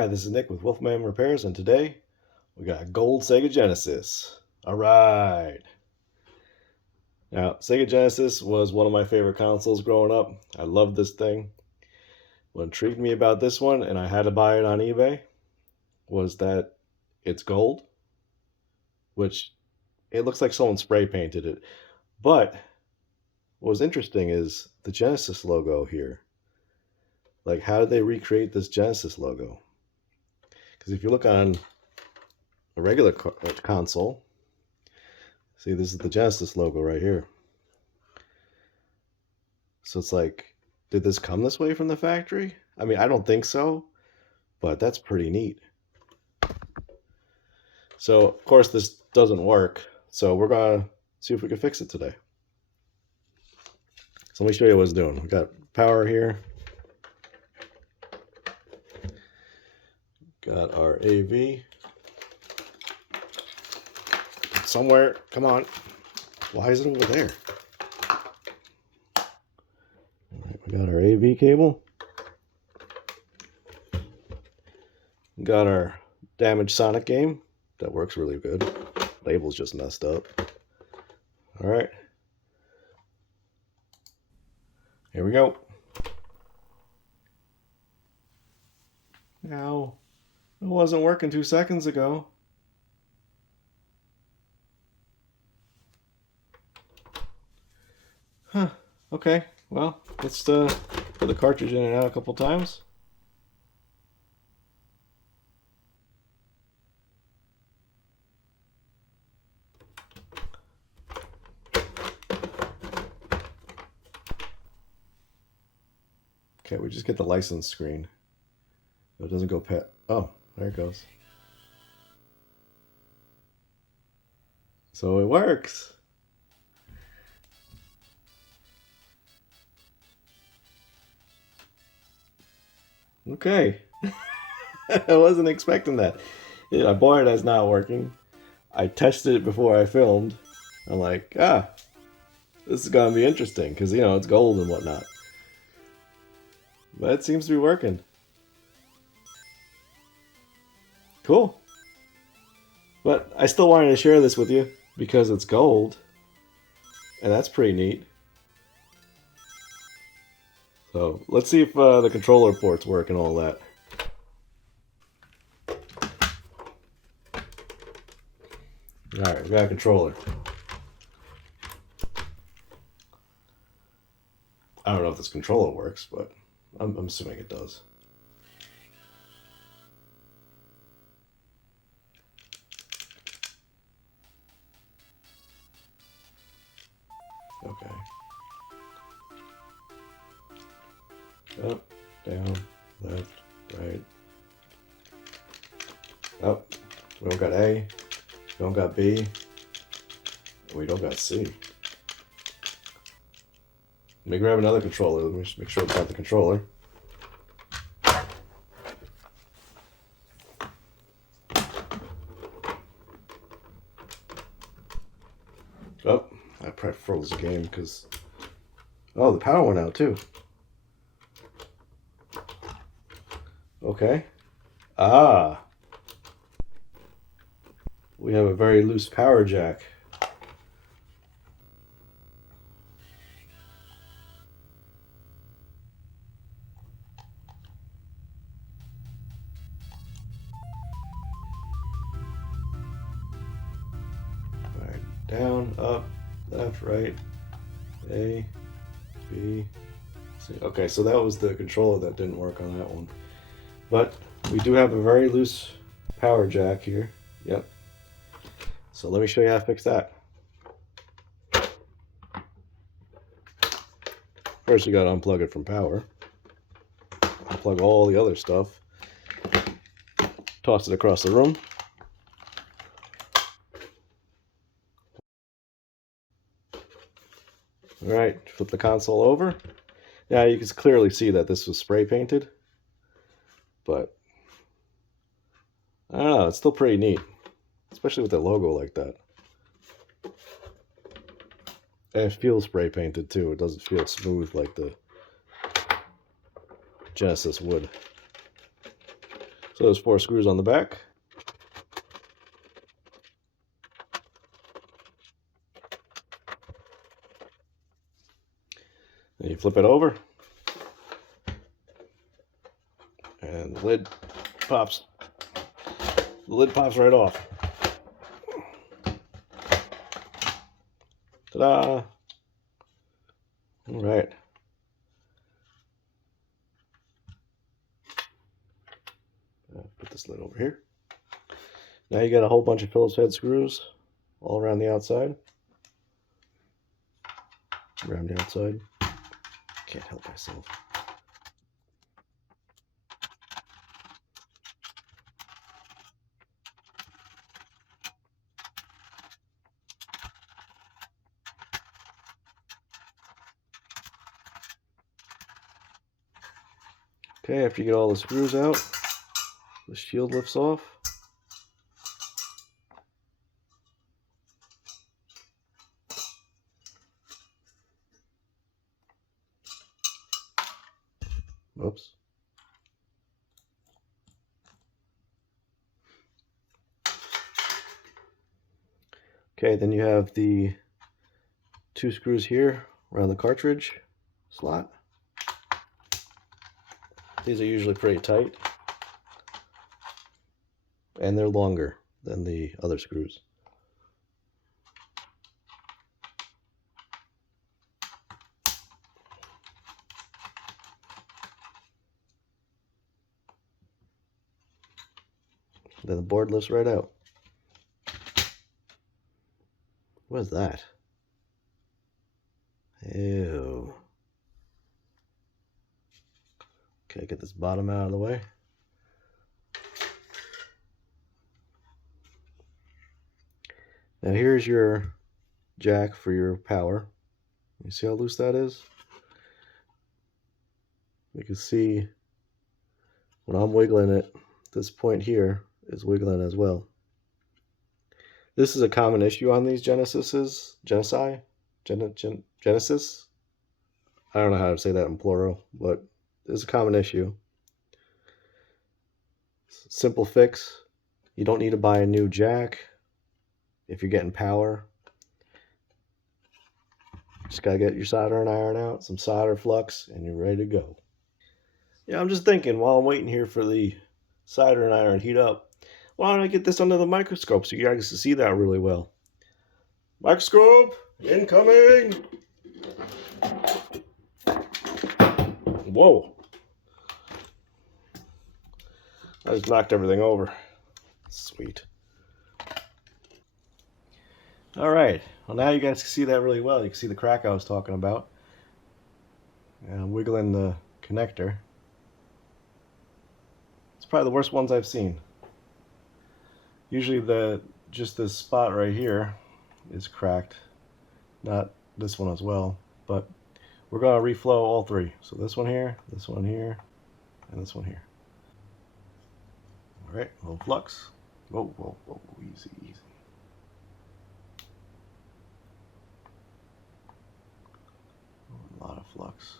Hi, this is Nick with Wolfman Repairs, and today we got a gold Sega Genesis. Alright! Now, Sega Genesis was one of my favorite consoles growing up. I loved this thing. What intrigued me about this one, and I had to buy it on eBay, was that it's gold, which it looks like someone spray painted it. But what was interesting is the Genesis logo here. Like, how did they recreate this Genesis logo? Because if you look on a regular console, see, this is the Genesis logo right here. So it's like, did this come this way from the factory? I mean, I don't think so, but that's pretty neat. So, of course, this doesn't work. So we're going to see if we can fix it today. So let me show you what it's doing. We got power here. Got our AV. Somewhere, come on. Why is it over there? All right, we got our AV cable. We got our damaged Sonic game. That works really good. Label's just messed up. All right. Here we go. Now, it wasn't working 2 seconds ago. Huh. Okay. Well, let's put the cartridge in and out a couple times. Okay, we just get the license screen. It doesn't go past. Oh, there it goes. So it works. Okay. I wasn't expecting that. Yeah, I bought it as not working. I tested it before I filmed. I'm like, this is gonna be interesting because, you know, it's gold and whatnot. But it seems to be working. Cool. But I still wanted to share this with you because it's gold. And that's pretty neat. So let's see if the controller ports work and all that. Alright, we got a controller. I don't know if this controller works, but I'm assuming it does. Okay. Up, down, left, right. Up. We don't got A. We don't got B. We don't got C. Let me grab another controller. Let me just make sure it's not the controller. Oh, I probably froze the game because... Oh, the power went out too. Okay. Ah. We have a very loose power jack. Alright, down, up, left, right, A, B, C. Okay, so that was the controller that didn't work on that one. But we do have a very loose power jack here. Yep. So let me show you how to fix that. First, you got to unplug it from power. Unplug all the other stuff. Toss it across the room. All right, flip the console over. Now you can clearly see that this was spray painted, but I don't know, it's still pretty neat, especially with the logo like that. And it feels spray painted too. It doesn't feel smooth like the Genesis would. So there's 4 screws on the back. Then you flip it over, and the lid pops. The lid pops right off. Ta-da! All right. Put this lid over here. Now you got a whole bunch of Phillips head screws all around the outside. Around the outside. Can't help myself. Okay, after you get all the screws out, the shield lifts off. Oops. Okay, then you have the 2 screws here around the cartridge slot. These are usually pretty tight, and they're longer than the other screws. Then the board lifts right out. What is that? Ew. Okay, get this bottom out of the way. Now here's your jack for your power. You see how loose that is? You can see when I'm wiggling it, this point here is wiggling as well. This is a common issue on these Genesis. I don't know how to say that in plural, but it's a common issue. Simple fix. You don't need to buy a new jack if you're getting power. Just gotta get your soldering iron out, some solder flux, and you're ready to go. Yeah, I'm just thinking while I'm waiting here for the soldering iron to heat up, why don't I get this under the microscope so you guys can see that really well? Microscope incoming! Whoa! I just knocked everything over. Sweet. Alright, well now you guys can see that really well. You can see the crack I was talking about. And I'm wiggling the connector. It's probably the worst ones I've seen. Usually just this spot right here is cracked. Not this one as well, but we're going to reflow all 3. So this one here, and this one here. All right, low flux. Whoa, whoa, whoa, easy, easy. A lot of flux.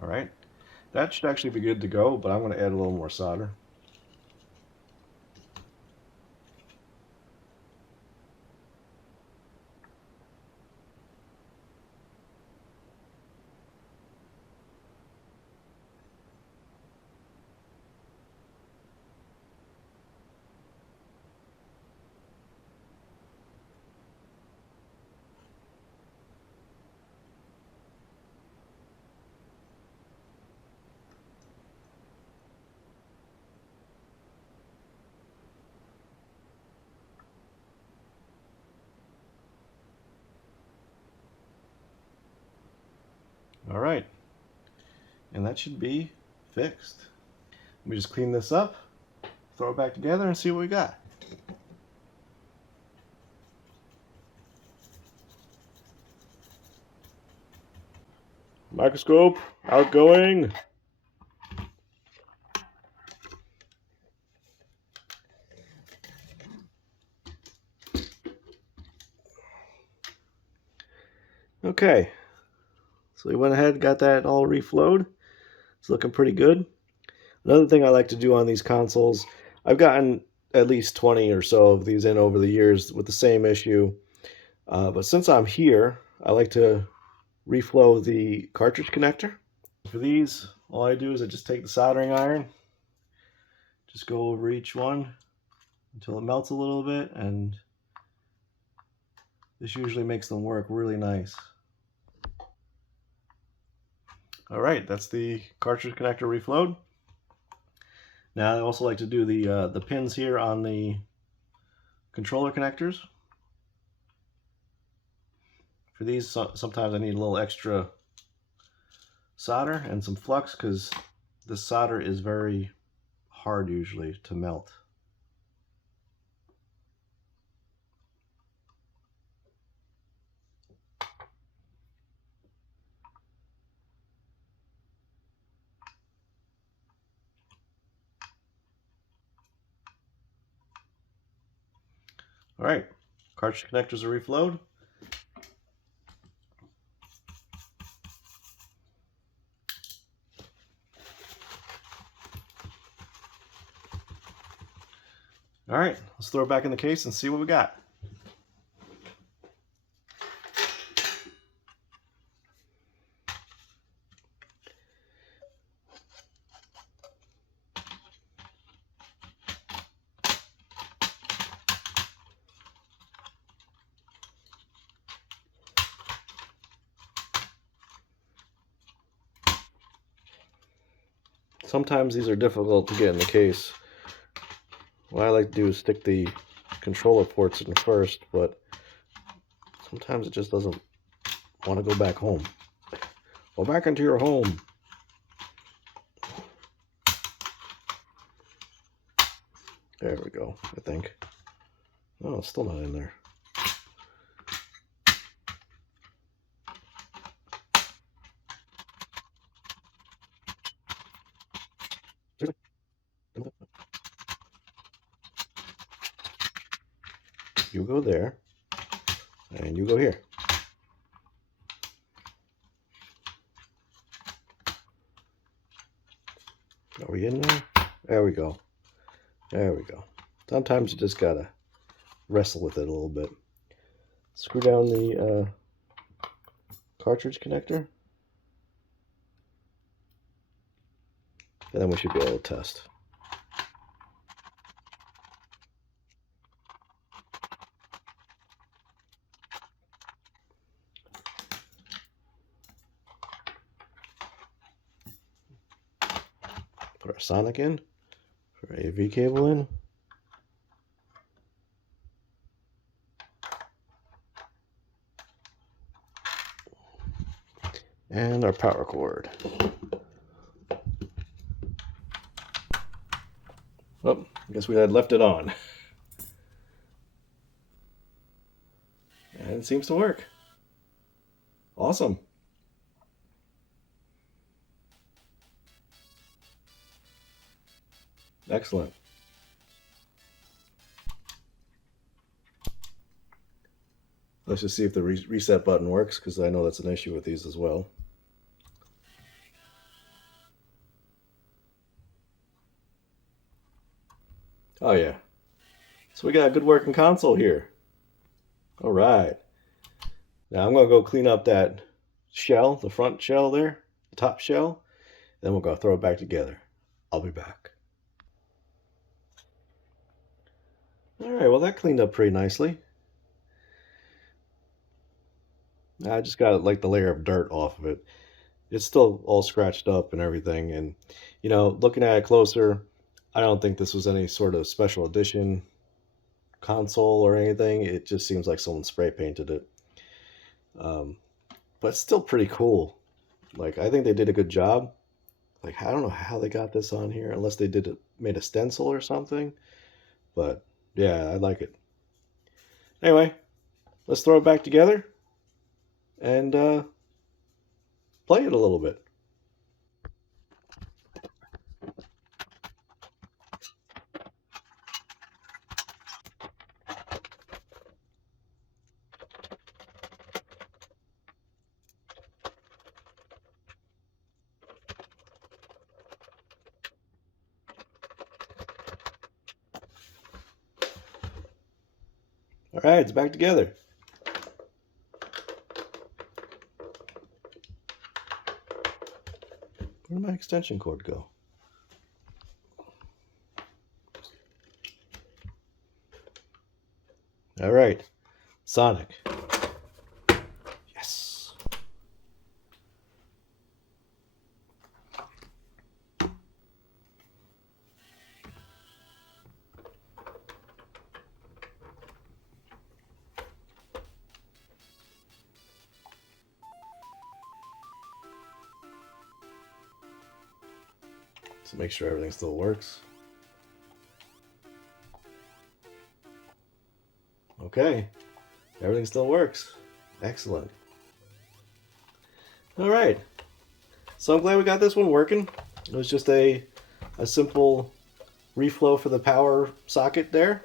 All right, that should actually be good to go, but I'm going to add a little more solder. All right, and that should be fixed. Let me just clean this up. throw it back together and see what we got. Microscope, outgoing. Okay, so we went ahead and got that all reflowed. It's looking pretty good. Another thing I like to do on these consoles, I've gotten at least 20 or so of these in over the years with the same issue. But since I'm here, I like to reflow the cartridge connector. For these, all I do is I just take the soldering iron, just go over each one until it melts a little bit, and this usually makes them work really nice. All right, that's the cartridge connector reflowed. Now I also like to do the pins here on the controller connectors. For these, sometimes I need a little extra solder and some flux because this solder is very hard usually to melt. All right, cartridge connectors are reflowed. All right, let's throw it back in the case and see what we got. Sometimes these are difficult to get in the case. What I like to do is stick the controller ports in first, but sometimes it just doesn't want to go back home. Go back into your home. There we go, I think. Oh, it's still not in there. You go there, and you go here. Are we in there? There we go. There we go. Sometimes you just gotta wrestle with it a little bit. Screw down the cartridge connector, and then we should be able to test. Put our Sonic in, put our AV cable in. And our power cord. Oh, I guess we had left it on. And it seems to work. Awesome. Excellent. Let's just see if the reset button works, because I know that's an issue with these as well. Oh yeah. So we got a good working console here. All right. Now I'm going to go clean up that shell, the front shell there, the top shell. Then we'll go throw it back together. I'll be back. All right, well that cleaned up pretty nicely. I just got like the layer of dirt off of it. It's still all scratched up and everything. And, you know, looking at it closer, I don't think this was any sort of special edition console or anything. It just seems like someone spray painted it. But it's still pretty cool. Like, I think they did a good job. Like, I don't know how they got this on here, unless they made a stencil or something. But yeah, I like it. Anyway, let's throw it back together and play it a little bit. All right, it's back together. Where'd my extension cord go? All right, Sonic. Yes. So make sure everything still works. Okay, everything still works. Excellent. All right, so I'm glad we got this one working. It was just a simple reflow for the power socket there.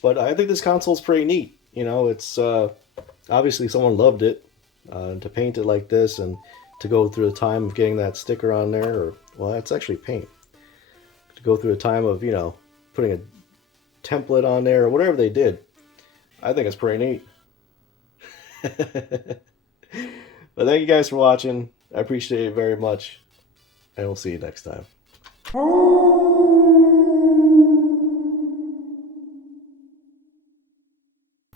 But I think this console's pretty neat. You know, it's obviously someone loved it to paint it like this and to go through the time of getting that sticker on there. Or, well, that's actually paint. To go through the time of, you know, putting a template on there or whatever they did. I think it's pretty neat. But thank you guys for watching. I appreciate it very much. And we'll see you next time.